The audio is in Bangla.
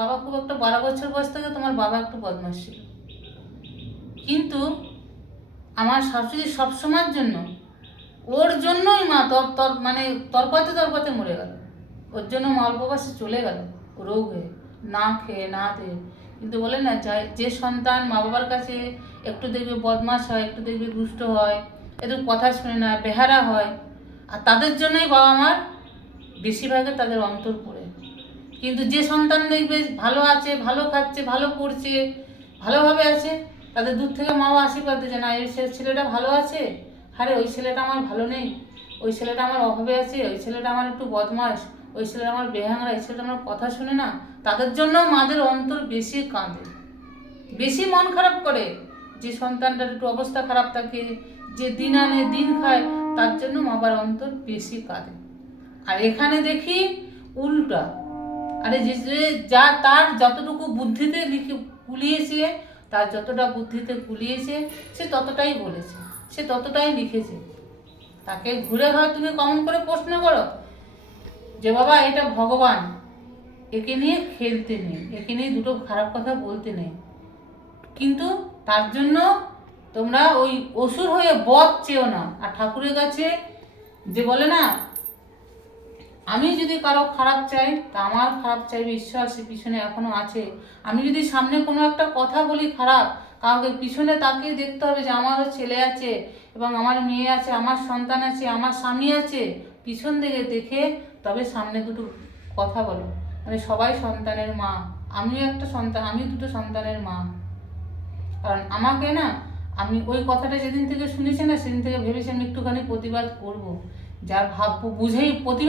বাবা খুব একটা বারো বছর বয়স থেকে তোমার বাবা একটু বদমাস ছিল। কিন্তু আমার শাশুড়ি সবসময়ের জন্য, ওর জন্যই মা তর তর মানে তরপাতে তরপাতে মরে গেল। ওর জন্য মা অল্প বয়সে চলে গেল, রোগ হয়ে, না খেয়ে না খেয়ে কিন্তু বলে না, যে সন্তান মা বাবার কাছে একটু দেখবে বদমাস হয়, একটু দেখবে দুষ্ট হয় একটু কথা শুনে না, বেহারা হয়, আর তাদের জন্যই বাবা মার বেশিরভাগে তাদের অন্তর পড়ে। কিন্তু যে সন্তান দেখবে ভালো আছে, ভালো খাচ্ছে, ভালো পড়ছে, ভালোভাবে আছে, তাদের দূর থেকে মাও আশীর্বাদ দিচ্ছে, না, এই ছেলেটা ভালো আছে? আরে, ওই ছেলেটা আমার ভালো নেই। ওই ছেলেটা আমার অভাবে আছে, ওই ছেলেটা আমার একটু বদমাস ওই ছেলেটা আমার বেহাংরা, এই ছেলেটা আমার কথা শুনে না, তাদের জন্য মাদের অন্তর বেশি কাঁদে। বেশি মন খারাপ করে যে সন্তানটার একটু অবস্থা খারাপ থাকে, যে দিন আনে, দিন খায়, তার জন্য মাবার অন্তর বেশি কাঁদে। আর এখানে দেখি উল্টা আরে যে যে তার যতটুকু বুদ্ধিতে লিখে কুলিয়েছে, তার যতটা বুদ্ধিতে কুলিয়েছে, সে ততটাই বলেছে, সে ততটাই লিখেছে। তাকে ঘুরে হয় তুমি কমন করে প্রশ্ন করো যে, বাবা, এটা ভগবান। একে নিয়ে খেলতে নেই, একে নিয়ে দুটো খারাপ কথা বলতে নেই। কিন্তু তার জন্য তোমরা ওই অসুর হয়ে বধ চেও না। আর ঠাকুরের কাছে যে বলে না আমি যদি কারও খারাপ চাই, তা আমার খারাপ চাইবে ঈশ্বর, সে পিছনে এখনও আছে। আমি যদি সামনে কোনো একটা কথা বলি খারাপ, কাউকে পিছনে তাকিয়ে দেখতে হবে যে আমারও ছেলে আছে এবং আমার মেয়ে আছে, আমার সন্তান আছে, আমার স্বামী আছে। পিছন দিকে দেখে তবে সামনে দুটো কথা বলো। মানে সবাই সন্তানের মা। আমিও একটা সন্তান, আমিও দুটো সন্তানের মা। কারণ আমাকে না, আমি ওই কথাটা যেদিন থেকে শুনেছি না, সেদিন থেকে ভেবেছি আমি একটুখানি প্রতিবাদ করব। যার ভাব, বুঝেই প্রতিবাদ